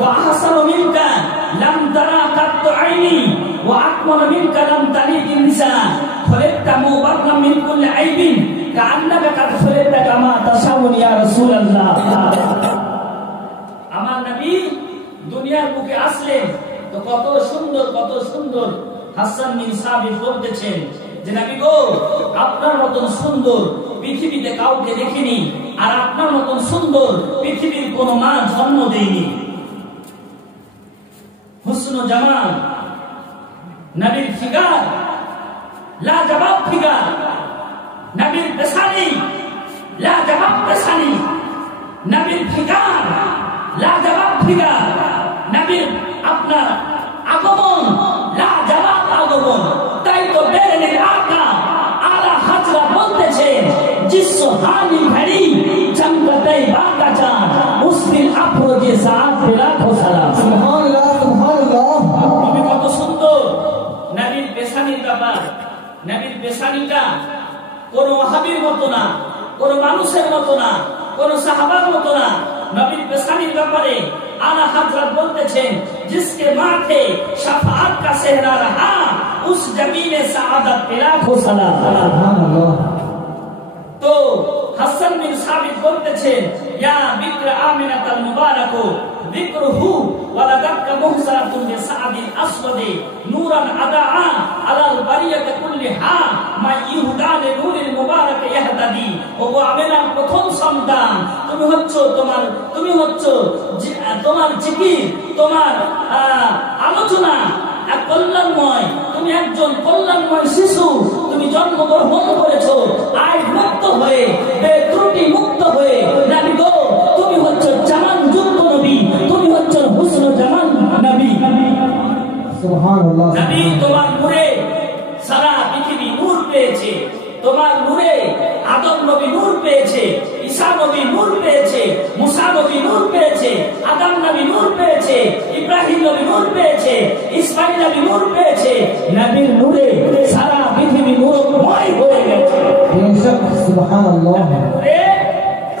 ওয়া আহসানু মিনকা লাম তারা কাত্তু আইনি ওয়া আকমালু মিনকা লাম তালিদ নিসা খলিকতা মুবাররাম মিন কুল্লি আইবিন কাআন্নাকা কাদ খলিকতা কামা তাশাউন ইয়া রাসূলুল্লাহ। আমার নবী দুনিয়ার বুকে আসলেন তো কত সুন্দর হাসান বিন সাবিত বলতেছেন যে নবী গো, আপনার মতন সুন্দর পৃথিবীতে কাউকে দেখিনি, আর আপনার মতন সুন্দর পৃথিবীর কোন মা জন্ম দেয়নি। হুসন ও জামাল, নবীর ফিগার লাজবাব ফিগার, নবীর পেশানি লাজবাব পেশানি, নবীর ফিগার লাজবাব ফিগার, নবীর আপনার আগমন লাজবাব আগমন। তাই তো বেরেনের আকা আলা হাজরা বলতেছেন जिस सुहानी घड़ी चमकते बागा चांद उस दिन अफरोज़े साथ पे लाखों सलाम। सुभान अल्लाह सुभान अल्लाह। নবী কত সুন্দর। নবীর পেশানির ব্যাপার, নবীর পেশানিটা কোন ওয়াহাবীর মতো না, কোন মানুষের মতো না, কোন সাহাবার মতো না। নবীর পেশানির ব্যাপারে আলা হযরত বলতেছেন जिसके माथे शफाअत का सेहरा रहा उस जमीने सआदत पे लाखों सलाम। सुभान अल्लाह। तो হাসান বিন সাবিত বলতেছেন ইয়া বিক্র আমিনাতুল মুবারাকু যিকরুহু ওয়ালাদাকা মুহসারাতুন বিসাদিল আসওয়াদি নূরান আদাআ আলাল বারিয়াতি কুল্লিহা মা ইহুদা লিনুরিল মুবারাক ইয়াহতাদি। ও আমিনার প্রথম সন্তান, তুমি হচ্ছো তোমার জিকির, তোমার আলোচনা কল্যাণময়, তুমি একজন কল্যাণময় শিশু, তুমি জন্মগ্রহণ করেছো আয় মুক্ত হয়ে, ত্রুটি মুক্ত হয়ে। নবী গো, তুমি হচ্ছো জামান যুক্ত নবী, তুমি হচ্ছো হুসন জামান নবী। সুবহানাল্লাহ। নবী তোমার নূরে সারা পৃথিবী নূর পেয়েছে, তোমার নূরে আদম নবী নূর পেয়েছে, ঈসা নবী নূর পেয়েছে, মুসা নবী নূর পেয়েছে, আদম নবী নূর পেয়েছে, ইব্রাহিম নবী নূর পেয়েছে, ইসমাঈল নবী নূর পেয়েছে। নবীর নূরে সারা পৃথিবী নূরময় হয়ে গেছে। সুবহানাল্লাহ।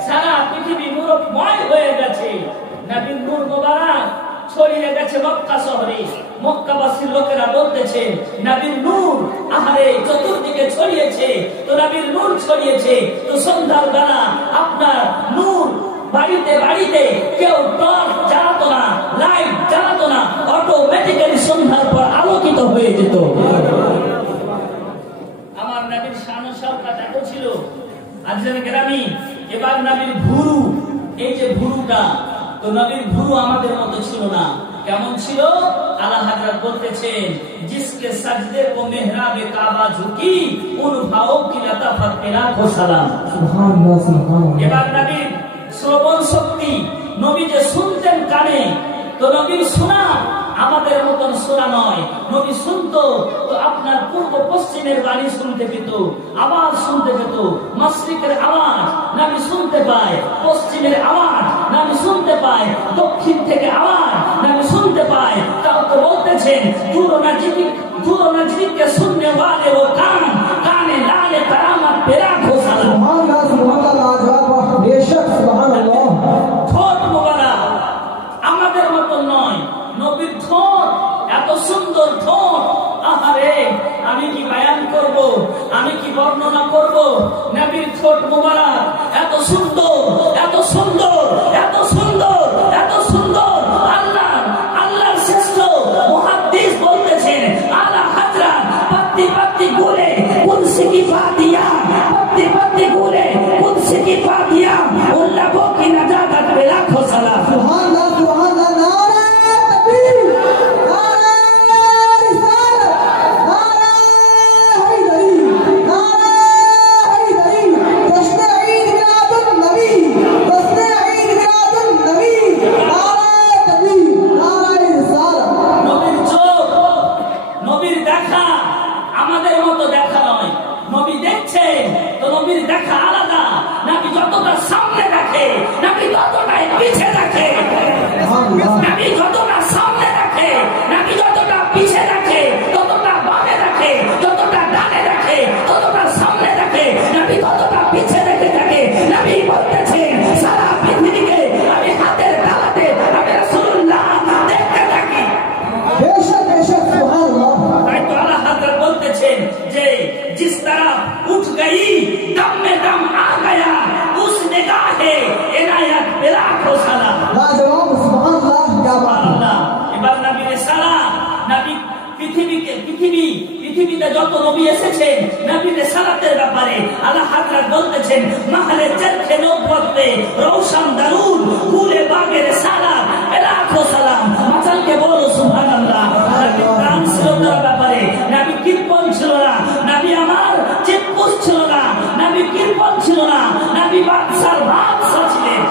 সারা পৃথিবী নূরময় হয়ে গেছে। নবীর নূর মোবারক ছড়িয়ে গেছে মক্কা শহরে। মক্কাবাসীর লোকেরা বলতেছে নবীর নূর আহারে চতুর্দিকে ছড়িয়েছে, তো নবীর নূর ছড়িয়েছে তো সন্ধ্যার বেলা আপনার নূর বাড়িতে বাড়িতে কেউ টর্চ জ্বালাতো না, লাইট জ্বালাতো না, অটোমেটিক্যালি সন্ধ্যার পর আলোকিত হয়ে যেত। আমার নবীর শান ও শওকত এত ছিল আজকের গ্রামে। এবার নবীর ভুরু, এই যে ভুরুটা, তো নবীর ভুরু আমাদের মতো ছিল না। কেমন ছিল? আলা হযরত বলতেছেন जिसके सजदे को मेहराबे काबा झुकी उन भावों की लताफत पे लाखों सलाम। सुभान अल्लाह सुभान अल्लाह। এবার নবীর শ্রবণ শক্তি, নবী যে শুনতেন কানে, তো নবীর শোনা আমাদের মতন শোনা নয়। নবী শুনতো তো আপনার পূর্ব পশ্চিমের বাণী শুনতে পেত, আওয়াজ শুনতে পেত। মাশরিকের আওয়াজ নবী শুনতে পায়, পশ্চিমের আওয়াজ নবী শুনতে পায়, দক্ষিণ থেকে আওয়াজ নবী শুনতে পায়। তাও তো বলতেছেন दूर नजदीक के सुनने वाले वो काने लाले करामत पे लाखों सलाम। सुभान अल्लाह बेशक सुभान अल्लाह। ঠোঁট মোবারক আমাদের মত নয়, নবীর ঠোঁট এত সুন্দর ঠোঁট। আহারে আমি কি বয়ান করব, আমি কি বর্ণনা করব? নবীর ঠোঁট মোবারক এত সুন্দর, এত সুন্দর, এত সুন্দর, এত সুন্দর। আল্লাহর শ্রেষ্ঠ মুহাদ্দিস বলতেছেন আলা হযরত পত্তি পত্তি গুলে উনসে কি ফাতিয়া, পত্তি পত্তি গুলে উনসে কি ফাতিয়া, উন লোগों की नजाकत पे लाखों सलाम। सुभान अल्लाह सुभान अल्लाह। नारे तकबीर, नारे रिसालत, नारे हैदरी, नारे हैदरी। जश्न ईद मिलादुन नबी, যত নবী এসেছেন নবীর রিসালাতের ব্যাপারে আল্লাহ হযরত বলতেছেন মাহলে চরখে নবুয়ত পে রওশন দারুদ কুলে বাগে রিসালাত লাখো সালাম। মাতালকে বলো সুবহানাল্লাহ। নবী প্রাণ ছিল তার ব্যাপারে, নবী কৃপণ ছিল না, নবী আমার চিৎপুষ ছিল না, নবী কৃপণ ছিল না, নবী বাদশার বাদশা ছিলেন,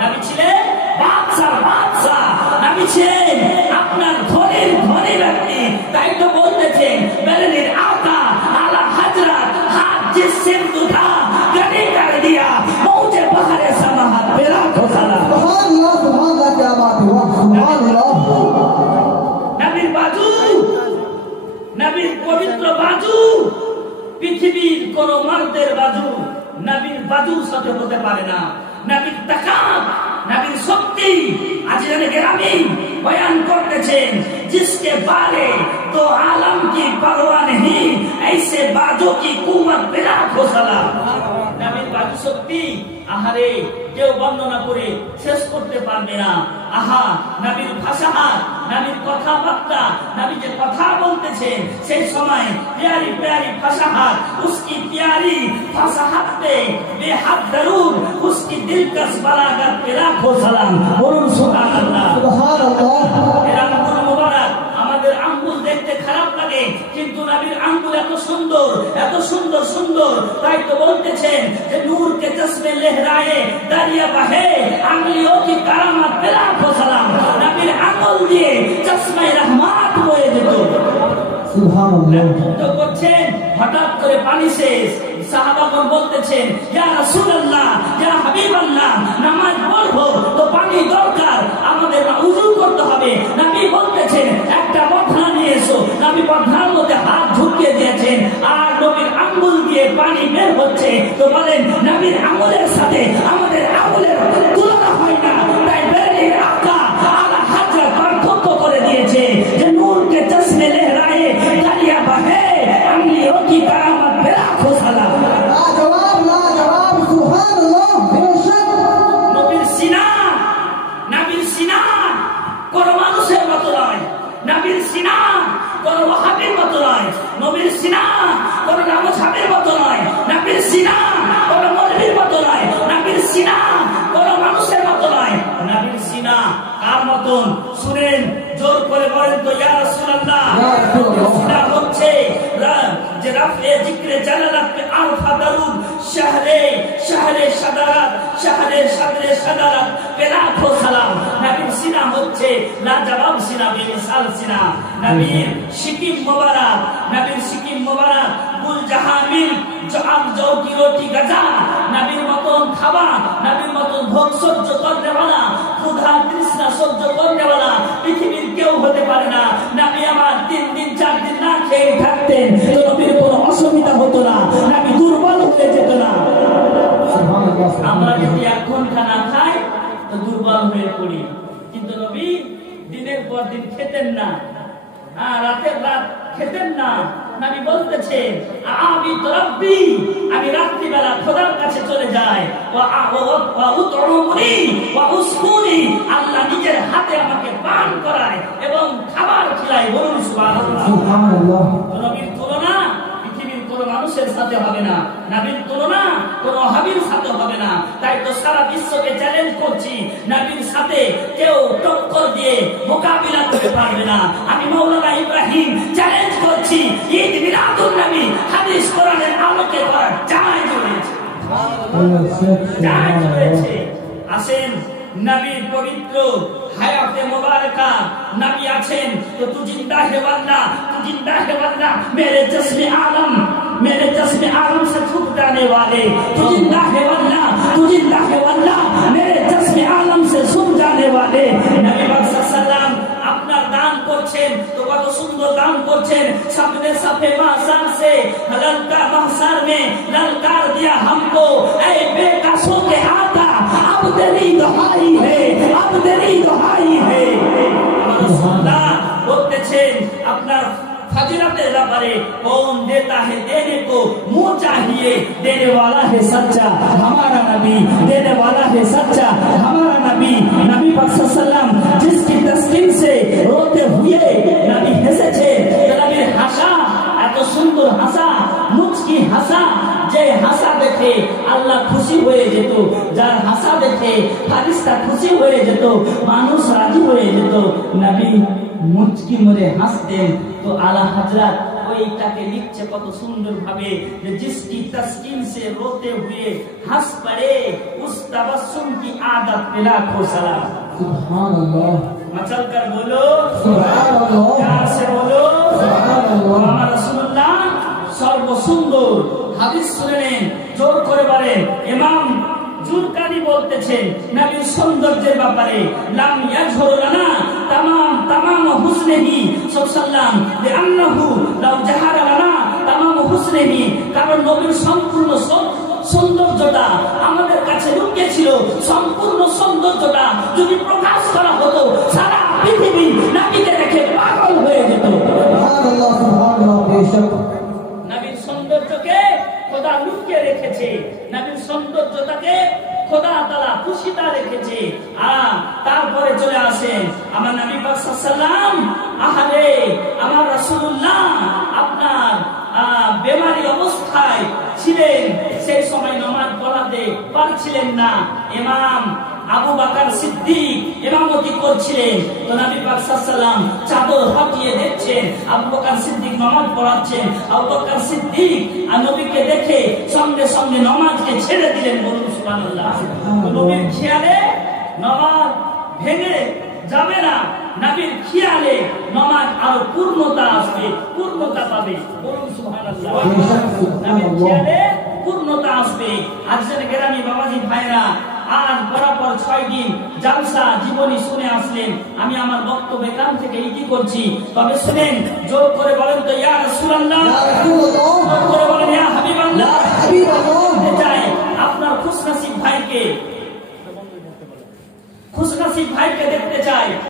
নবী ছিলেন বাদশার বাদশা, নবী ছিলেন আপনার ধনীর ধনী ব্যক্তি। তাই তো বলতেছেন বেরেলির আকা আলা হযরত হাত জিসে উঠা গদি কর দিয়া মৌজে বহরে সমাহাত বেলা খোসালা। সুবহানাল্লাহ সুবহানাল্লাহ क्या बात हुआ সুবহানাল্লাহ। নবীর বাজু, নবীর পবিত্র বাজু পৃথিবীর কোন মার্দের বাজু নবীর বাজুর সাথে হতে পারে না। নবীর তাকাত, নবীর শক্তি আজিজানে গ্রামী বয়ান করতেছেন जिसके बारे तो आलम की परवाह नहीं ऐसे बाजों की कुवत बिला खोसला। নবীর বাজু শক্তি আহারে কেউ বর্ণনা করে শেষ করতে পারবে না। আহা নবীর ফাসাহাত, নবীর কথাবার্তা, নবী যে কথা বলতেছেন সেই সময় প্যারি প্যারি ফাসাহাত, उसकी प्यारी ফাসাহাত पे बेहद दरूद, उसकी दिलकश बलागत पे लाखों सलाम। বলুন সুবহানাল্লাহ সুবহানাল্লাহ। এর আঙ্গুল মুবারক আমাদের আঙ্গুল দেখতে খারাপ লাগে, কিন্তু নবীর আঙ্গুল এত সুন্দর, এত সুন্দর সুন্দর। তাই তো বলতেছেন যে নূর কে চশমে লহরায়ে দরিয়া বাহে আঙ্গুলিयों की करामत पे लाखों सलाम। নবীর আঙ্গুল দিয়ে চশমে রহমত বয়ে যেত। সুবহানাল্লাহ। তো করছেন হঠাৎ করে পানি শেষ, সাহাবাগণ বলতেছেন ইয়া রাসূলুল্লাহ ইয়া হাবিবাল্লাহ নামাজ পড়বো তো পানি দরকার, আমাদের উযু করতে হবে। নবী বলতেছেন একটা বদনা নিয়ে এসো। নবী বদনার মধ্যে হাত ঢুকিয়ে দিয়েছেন আর নবীর আঙ্গুল দিয়ে পানি বের হচ্ছে। তো বলেন নবীর আঙ্গুলের সাথে আমাদের আঙ্গুলের তুলনা হয় না। তাই বেরেলির আকা আলা হযরত পার্থক্য করে দিয়েছে যে নূর কে চশমে লহরায়ে দরিয়া বাহে আঙ্গুলিयों की करामत पे लाखों सलाम। লাজবাব লাজবাব সুবহানাল্লাহ। বেশক নবীর সিনা, নবীর সিনা কোন মানুষের মতো নয়, নবীর সিনা কোন ওয়াহাবীর মতো নয়, নবীর সিনা কোন রামছাবের মতো নয়, নবীর সিনা কোন মৌলভীর মতো নয়, নবীর সিনা কোন মানুষের মতো নয়। নবীর সিনা কার মতন শুনেন, জোর করে বলেন তো ইয়া রাসূলুল্লাহ। সিনা হচ্ছে যে রাফে জিক্রে জালালাত পে আরফা দারুদ শহরে শহরে সাদারাত শহরে সদরে সাদারাত পে লাখো সালাম। নবীর সিনা হচ্ছে লাজবাব সিনা, বেমিসাল সিনা। নবীর সিকিম মোবারক, নবীর সিকিম মোবারক গুল জাহামিল জাম জৌ কি রোটি গজা, নবীর মতন খাওয়া, নবীর মতন ভোগ সহ্য করতে वाला, ক্ষুধা তৃষ্ণা সহ্য করতে वाला পৃথিবীর কেউ হতে পারে না। নবী আমার 3 দিন 4 দিন না খেয়ে থাকতেন, তো নবীর কোনো অসুবিধা হতো না, নবী দুর্বল হয়ে যেত না। আমরা যদি 1 ঘন্টা না খাই তো দুর্বল হয়ে পড়ি, কিন্তু নবী দিনের পর দিন খেতেন না, রাতের রাত খেতেন না। নবী বলতেছে আমি তো রব্বি, আমি রাত্রিবেলা খোদার কাছে চলে যাই, ওয়া উতউনি ওয়া উসকুনি, আল্লাহ নিজের হাতে আমাকে পান করায় এবং খাবার খিলায়। বলুন সুবহানাল্লাহ সুবহানাল্লাহ। নবীর তুলনা পৃথিবীর কোন মানুষের সাথে হবে না, নবীর তুলনা কোন ওয়াহাবীর সাথে হবে না। তাই তো সারা বিশ্বকে চ্যালেঞ্জ করছি, নবীর সাথে কেউ টক্কর দিয়ে মোকাবিলা করতে পারবে না। আমি মাওলানা ইব্রাহিম চ্যালেঞ্জ করছি, ঈদ মিলাদুন নবী হাদিস কোরআনের আলোকে করা জায়েজ রয়েছে, জায়েজ রয়েছে। আসেন নবীর পবিত্র হায়াতে মোবারকা, নবী আছেন তো তু জিন্দা হে ওয়াল্লাহ, তু জিন্দা হে ওয়াল্লাহ মেরে চশমে আলম, मेरे चश्मे आलम से छूट जाने वाले, तू जिंदा है वल्लाह, तू जिंदा है वल्लाह मेरे चश्मे आलम से छूट जाने वाले। नबी पाक सल्लल्लाहु আপনার দান করছেন তো কত সুন্দর দান করছেন। সামনে সাফে মাহশার से ललका महशर में ललकार दिया हमको, ऐ बेकसों के आता अब तेरी दुहाई है, अब तेरी दुहाई है। আল্লাহ বলতেছেন আপনার फजीलतें रबरे कौन देता है देने को, मुँह चाहिए देने वाला है सच्चा हमारा नबी, देने वाला है सच्चा हमारा नबी। नबी पाक सल्लल्लाहु जिसकी तस्कीन से रोते हुए नबी হেসেছে, নবীর হাসা এত সুন্দর দেখে ফারিস্তা খুশি হয়ে যেত, মানুষ রাজি হয়ে যেত, নবী মুচকি মরে হাসতেন। তো আলা হযরত ওইটাকে লিখছে কত সুন্দর ভাবে যে जिसकी तस्कीन से रोते हुए हंस पड़े उस तबस्सुम की आदत पे लाखों सलाम। सुभान अल्लाह, मचल कर बोलो सुभान अल्लाह, प्यार से बोलो सुभान अल्लाह। আমার রাসূলুল্লাহ সর্বসুন্দর। হাদিস শুনেন, জোর করে বলেন ইমাম জুরকানি বলতেছেন নবীর সৌন্দর্যের ব্যাপারে, লাম ইয়াজহুরু লানা তামাম হুসনিহি সাল্লাল্লাহু লিআন্নাহু লাউ জাহারা লানা তামাম হুসনিহি, কারণ নবীর সম্পূর্ণ সৌন্দর্যটা আমাদের কাছে লুকিয়ে ছিল। সম্পূর্ণ সৌন্দর্যটা যদি প্রকাশ করা হতো সারা পৃথিবী নবীকে দেখে পাগল হয়ে যেত। सुभान अल्लाह, सुभान अल्लाह, बेशक নবীর সৌন্দর্যকে খোদা লুকিয়ে রেখেছে, নবীর সৌন্দর্যটাকে খোদা তাআলা খুশিতা রেখেছে। আর তারপরে চলে আসেন আমার নবী পাক সাল্লাল্লাহু আহারে আমার রাসূলুল্লাহ আপনার বেমারি অবস্থায় ছিলেন, সেই সময় নামাজ পড়াতে পারছিলেন না। ইমাম আবু বকর সিদ্দিক ইমামতি করছিলেন। তো নবী পাক সাল্লাল্লাহু চাদর হটিয়ে দেখছেন আবু বকর সিদ্দিক নামাজ পড়াচ্ছেন। আবু বকর সিদ্দিক নবীকে দেখে সঙ্গে সঙ্গে নামাজকে ছেড়ে দিলেন। বলুন সুবহানাল্লাহ। নবীর খেয়ালে নামাজ ভেঙে যাবে না, নবীর খেয়ালে নামাজ আরো পূর্ণতা আসবে, পূর্ণতা পাবে। বলুন সুবহানাল্লাহ। নবীর খেয়ালে পূর্ণতা আসবে। আজকের গ্রামী বাবাজি ভাইরা আজ বরাবর 6 দিন জালসা জীবনী শুনে আসলেন। আমি আমার বক্তব্য এখান থেকে ইতি করছি, তবে শুনেন জোর করে বলেন তো ইয়া রাসূলুল্লাহ, या रसूलुल्लाह, জোর করে বলেন ইয়া হাবিবাল্লাহ। या हबीबल्लाह। চাই আপনার খুশনসিব ভাইকে দেখতে চাই।